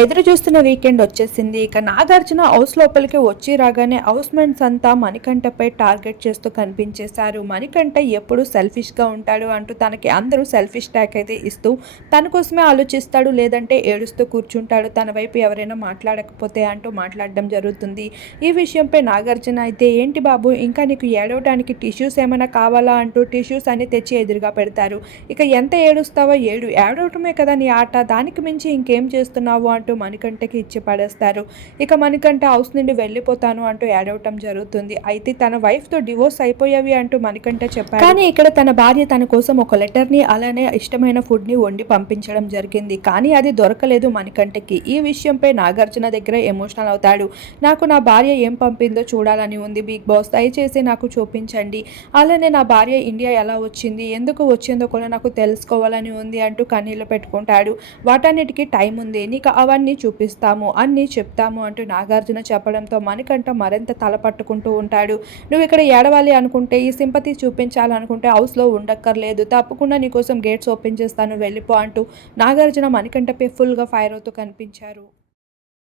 ఎదురు చూస్తున్న వీకెండ్ వచ్చేసింది. ఇక నాగార్జున హౌస్ లోపలికి వచ్చి రాగానే హౌస్ మేట్స్ అంతా మణికంఠపై టార్గెట్ చేస్తూ కనిపించేశారు. మణికంఠ ఎప్పుడు సెల్ఫిష్గా ఉంటాడు అంటూ తనకి అందరూ సెల్ఫిష్ ట్యాక్ అయితే ఇస్తూ తన కోసమే ఆలోచిస్తాడు, లేదంటే ఏడుస్తూ కూర్చుంటాడు, తన వైపు ఎవరైనా మాట్లాడకపోతే అంటూ మాట్లాడడం జరుగుతుంది. ఈ విషయంపై నాగార్జున అయితే ఏంటి బాబు ఇంకా నీకు ఏడవడానికి టిష్యూస్ ఏమైనా కావాలా అంటూ టిష్యూస్ అని తెచ్చి ఎదురుగా పెడతారు. ఇక ఎంత ఏడుస్తావో ఏడవటమే కదా నీ ఆట, దానికి మించి ఇంకేం చేస్తున్నావు అంటూ మణికంఠకి ఇచ్చి పడేస్తారు. ఇక మణికంఠ హౌస్ నుండి వెళ్ళిపోతాను అంటూ ఏడవటం జరుగుతుంది. అయితే తన వైఫ్తో డివోర్స్ అయిపోయావి అంటూ మణికంఠ చెప్పాడు. కానీ ఇక్కడ తన భార్య తన కోసం ఒక లెటర్ని అలానే ఇష్టమైన ఫుడ్ని వండి పంపించడం జరిగింది. కానీ అది దొరకలేదు మణికంఠకి. ఈ విషయంపై నాగార్జున దగ్గర ఎమోషనల్ అవుతాడు. నాకు నా భార్య ఏం పంపిందో చూడాలని ఉంది బిగ్ బాస్, దయచేసి నాకు చూపించండి. అలానే నా భార్య ఇండియా ఎలా వచ్చింది, ఎందుకు వచ్చిందో కూడా నాకు తెలుసుకోవాలని ఉంది అంటూ కన్నీళ్లు పెట్టుకుంటాడు. వాటన్నిటికీ టైం ఉంది, నీకు అవన్నీ చూపిస్తాము, అన్నీ చెప్తాము అంటూ నాగార్జున చెప్పడంతో మణికంఠ మరింత తల పట్టుకుంటూ ఉంటాడు. నువ్వు ఇక్కడ ఏడవాలి అనుకుంటే, ఈ సింపతి చూపించాలనుకుంటే హౌస్లో ఉండక్కర్లేదు, తప్పకుండా నీకోసం గేట్స్ ఓపెన్ చేస్తాను వెళ్ళిపో అంటూ నాగార్జున మణికంఠపై ఫుల్గా ఫైర్ అవుతూ కనిపించారు.